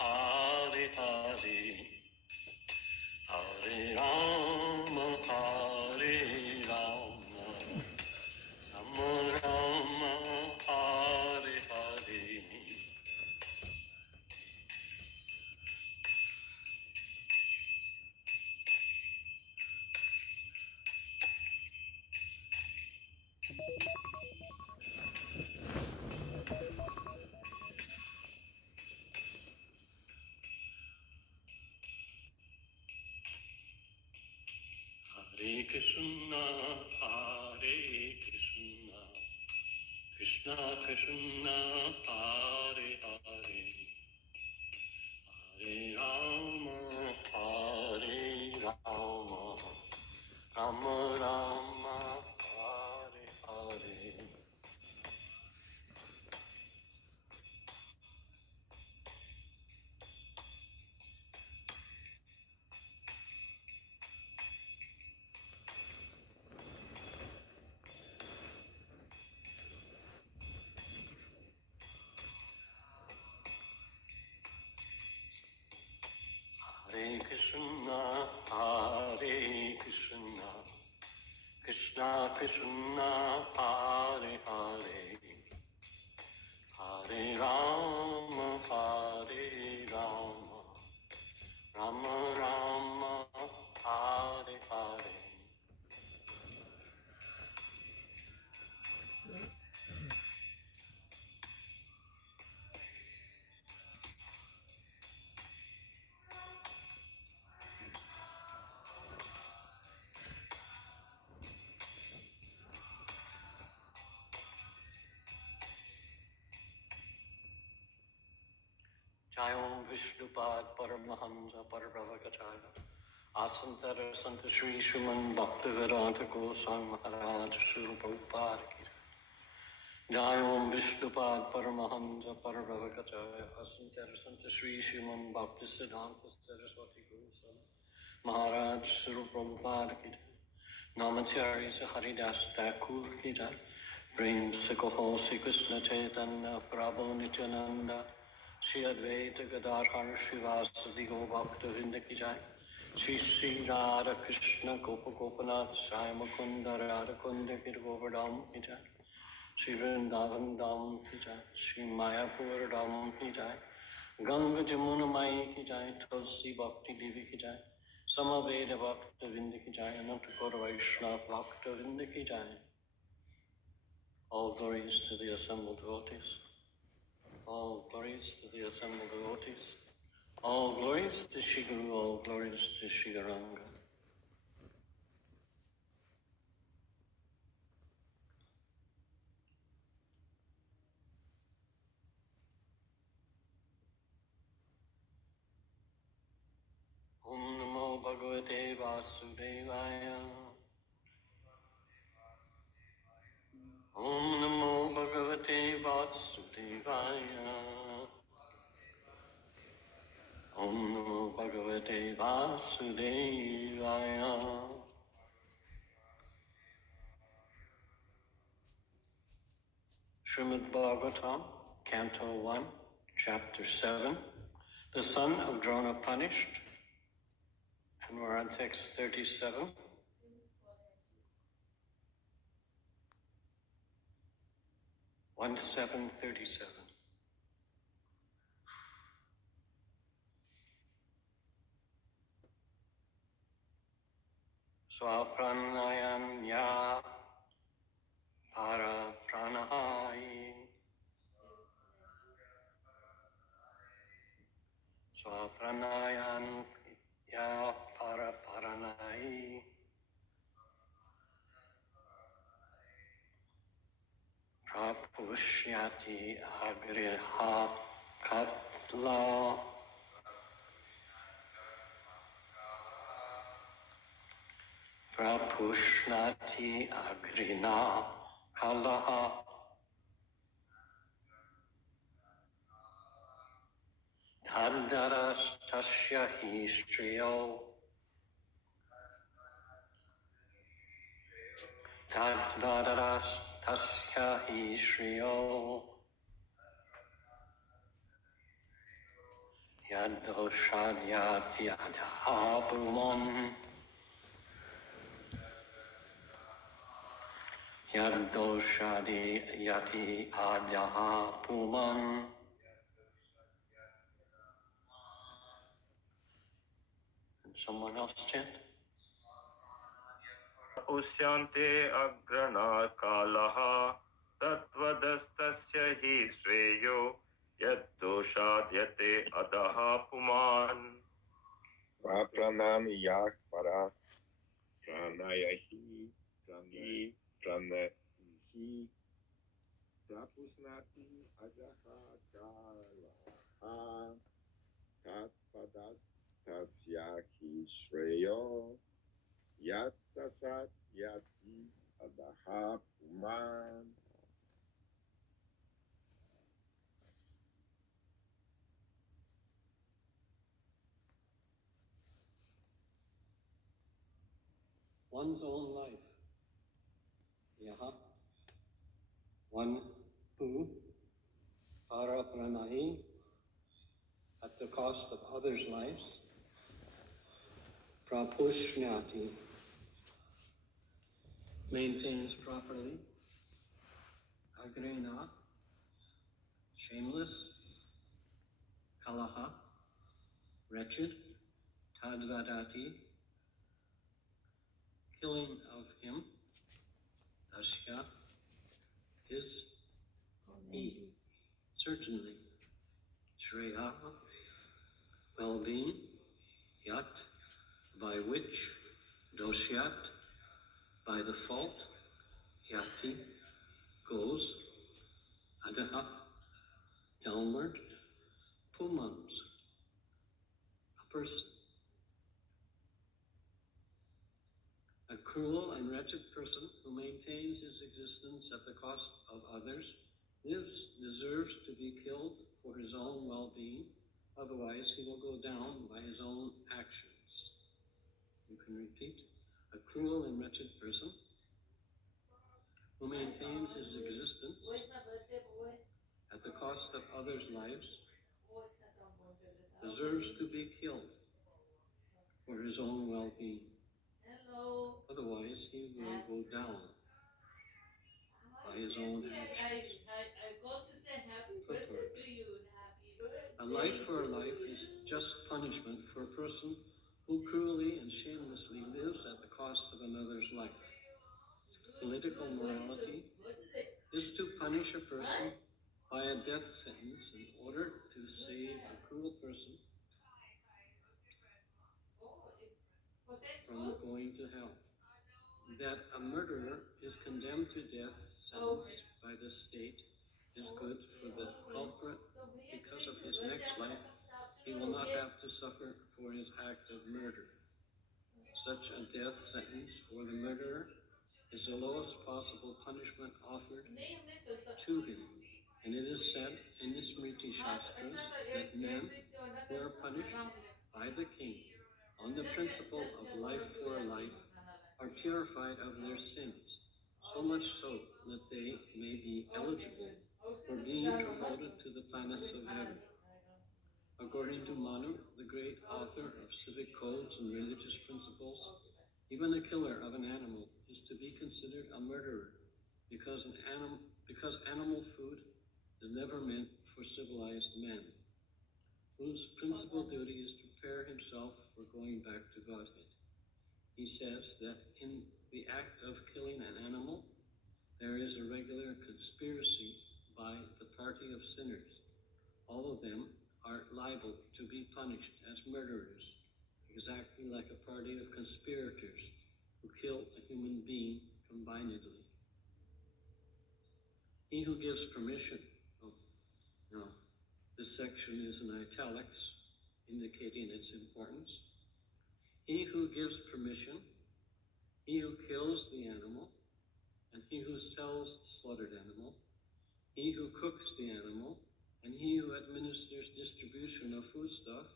Hare Hare, Hare Rama, Hare Rama, Rama Rama, Hare Hare. Hare Krishna, Hare Krishna, Krishna Krishna, Hare Hare, Hare Rama, Hare Rama, Rama Rama, Hare Hare. Hare Krishna, Hare Krishna, Krishna Krishna, Hare Hare, Hare Rama, Hare Rama, Rama Rama, Hare Hare. Jayom Vishnupad Paramahamsa Parabhavakachaya Asantara Santa Shri Sriman Bhaktivedanta Goswami Maharaj Sri Prabhupada Ki Jayom Vishnupad Paramahamsa Parabhavakachaya Asantara Santa Shri Sriman Bhaktivedanta Saraswati Goswami Maharaj Sri Prabhupada Ki Namacharya Haridas Thakur Ki Jai Prem Se Kaho Se Krishna Chaitanya Prabhu Nityananda Shri Advaita Gadadhar Srivasadi Bhakta Vrinda Ki Jai Shri Shri Radha Krishna Gopa Gopanath Sai Mukunda Radha Kunda Gir Govardham Ki Jai Shri Vrindavan Dham Ki Jai Shri Mayapur Dham Ki Jai Ganga Jamuna Mai Ki Jai Tulsi Bhakti Devi Ki Jai Samaveda Bhakta Vrinda Ki Jai Ananta Gaura Vaishnava Bhakta Vrinda Ki Jai. All glories to the assembled devotees. All glories to the assembled devotees. All glories to Shri Guru, all glories to Shri Garanga. Om Namo Bhagavate Vasudevaya. Om Namo Bhagavate Vasudevaya. Om Namo Bhagavate Vasudevaya. Srimad Bhagwatam, Canto 1, Chapter 7, The Son of Drona Punished, and we're on text 37. 1737. Swapranayanya para pranahai. Swapranayanya para paranai. Prapushyati agriha katla. Prapushnati agrina kalaha. Tadaras tasya hi striyo. Tadaras tasya hi striyo. Yadoshadhyati adhapuman. Yadoshadhyati adhapuman. And someone else chant. Usyante agrana kalaha tatvadastasya hi sreyo yad doshadyate adaha puman. Pranami yak para pranayahi prani pranahi prapusnati agaha kalaha tatpadastasyaki shreyo yatasat yati adaha puman. One's own life. Yaha. One who, parapranahi, at the cost of others' lives, prapushnati, maintains properly, agrena, shameless, kalaha, wretched, tadvadati, killing of him, tasya, his, he, certainly, shreya, well-being, yat, by which, doshyat, by the fault, yati, goes, adaha, downward, pumans, a person. A cruel and wretched person who maintains his existence at the cost of others deserves to be killed for his own well-being, otherwise he will go down by his own actions. You can repeat. A cruel and wretched person who maintains his existence at the cost of others' lives deserves to be killed for his own well-being. Otherwise, he will go down by his own actions. Purport. A life for a life is just punishment for a person who cruelly and shamelessly lives at the cost of another's life. Political morality is to punish a person by a death sentence in order to save a cruel person from going to hell. That a murderer is condemned to death sentence by the state is good for the culprit because of his next life he will not have to suffer for his act of murder. Such a death sentence for the murderer is the lowest possible punishment offered to him. And it is said in the Smriti Shastras that men who are punished by the king on the principle of life for life are purified of their sins, so much so that they may be eligible for being promoted to the planets of heaven. According to Manu, the great author of civic codes and religious principles, even a killer of an animal is to be considered a murderer because animal food is never meant for civilized men, whose principal duty is to prepare himself for going back to Godhead. He says that in the act of killing an animal, there is a regular conspiracy by the party of sinners. All of them are liable to be punished as murderers, exactly like a party of conspirators who kill a human being combinedly. He who gives permission, no, this section is in italics, indicating its importance. He who gives permission, he who kills the animal, and he who sells the slaughtered animal, he who cooks the animal, and he who administers distribution of foodstuff,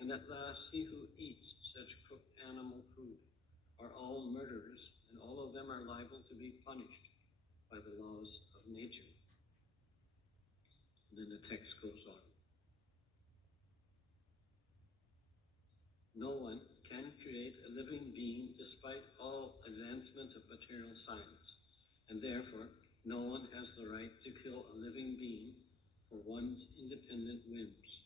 and at last he who eats such cooked animal food, are all murderers, and all of them are liable to be punished by the laws of nature. And then the text goes on. despite all advancement of material science, and therefore no one has the right to kill a living being for one's independent whims.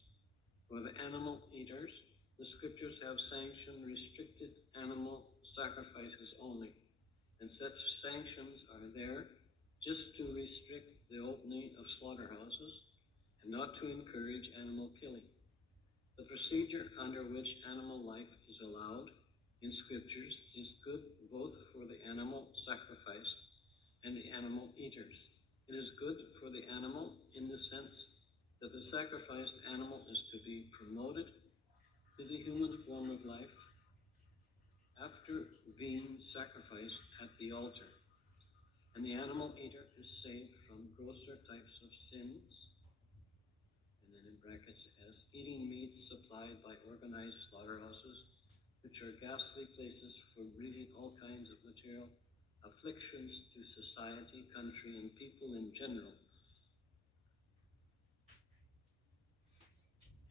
For the animal eaters, the scriptures have sanctioned restricted animal sacrifices only, and such sanctions are there just to restrict the opening of slaughterhouses and not to encourage animal killing. The procedure under which animal life is allowed in scriptures is good both for the animal sacrificed and the animal eaters. It is good for the animal in the sense that the sacrificed animal is to be promoted to the human form of life after being sacrificed at the altar, and the animal eater is saved from grosser types of sins, and then in brackets it has eating meats supplied by organized slaughterhouses, which are ghastly places for breeding all kinds of material afflictions to society, country, and people in general.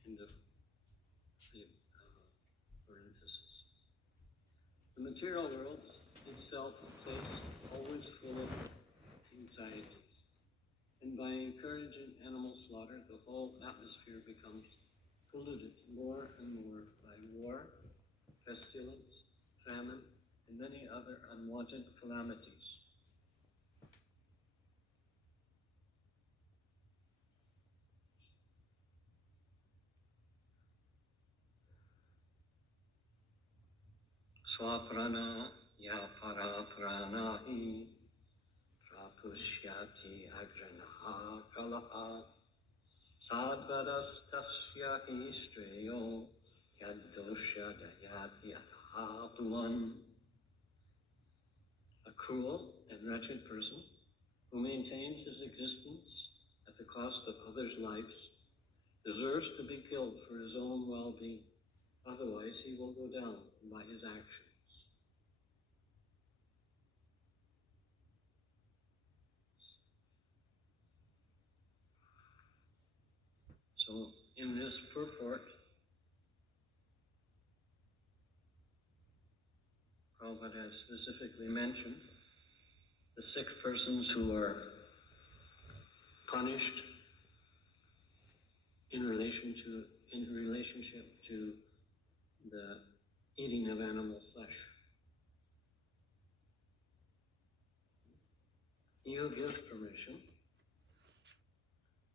End of the parenthesis. The material world itself a place always full of anxieties, and by encouraging animal slaughter, the whole atmosphere becomes polluted more and more by war, pestilence, famine, and many other unwanted calamities. Swaprana ya para pranahi prapushyati agranaha kalaha sadvarastasya hi streyo yaddosha dayati anahapuman. A cruel and wretched person who maintains his existence at the cost of others' lives deserves to be killed for his own well-being. Otherwise, he will go down by his actions. So, in this purport, Prabhupada has specifically mentioned the 6 persons who are punished in relationship to the eating of animal flesh. He who gives permission,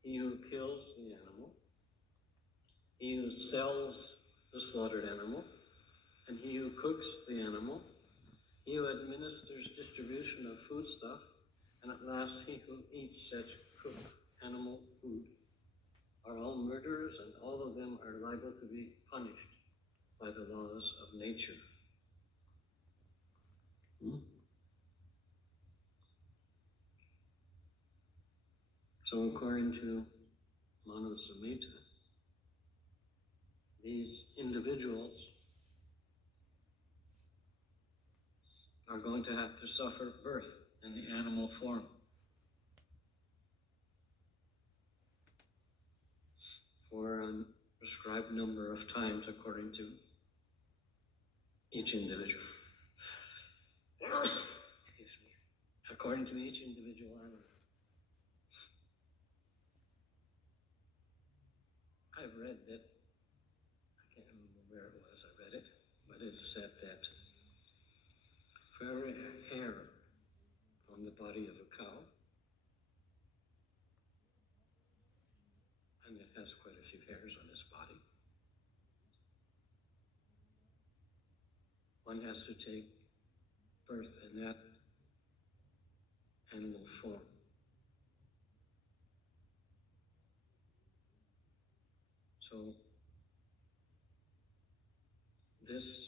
he who kills the animal, he who sells the slaughtered animal, and he who cooks the animal, he who administers distribution of foodstuff, and at last he who eats such cooked animal food, are all murderers, and all of them are liable to be punished by the laws of nature. So according to Manu Samhita, these individuals are going to have to suffer birth in the animal form for a prescribed number of times according to each individual. Excuse me. According to each individual animal. I've read that, I can't remember where it was I read it, but it said that for every hair on the body of a cow, and it has quite a few hairs on its body, one has to take birth in that animal form. So this